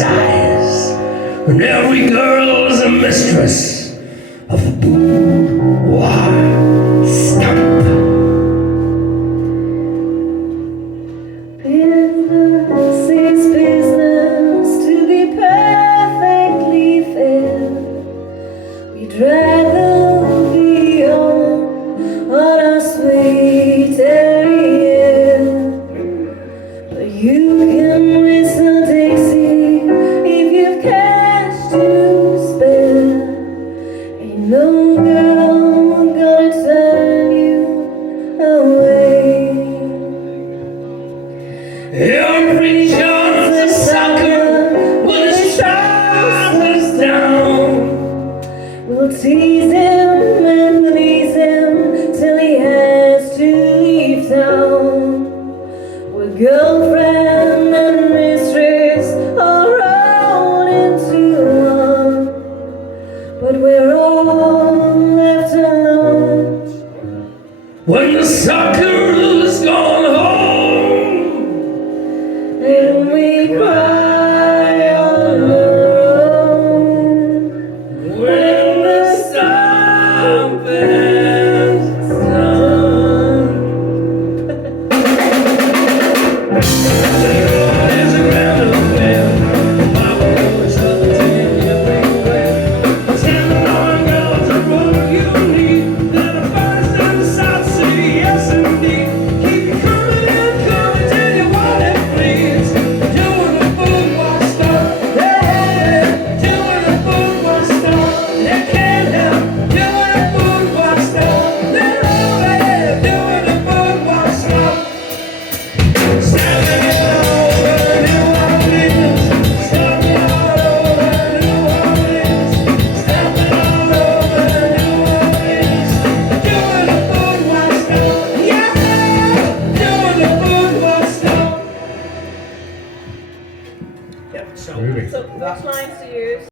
sighs, and every girl is a mistress of the boudoir stomp. Business is business, to be perfectly fair. We'd rather be on our sweet area, but you can whistle Dixie if you've cash to spare. Ain't no girl gonna turn you away. Every chance of soccer with his trousers down. We'll tease him and please him till he has to leave town. We're girlfriend and mistress all rolled into one, but we're all left alone When the soccer's gone home, and we cry on our own. when the stomp is done. There's a grand affair. Papa was 17 years standing on girls are what you need. They're the first in the South Sea, yes indeed. Keep you coming till you want it, please. Doing the boudoir stuff, doing the boudoir stuff. They can't help doing the boudoir stuff. They're always doing the boudoir stuff. Stepping it over New Orleans, stepping all over New Orleans, stepping all over New Orleans, doing the boudoir stuff, yeah, doing the boudoir stuff. Yep. So Really? which lines to use?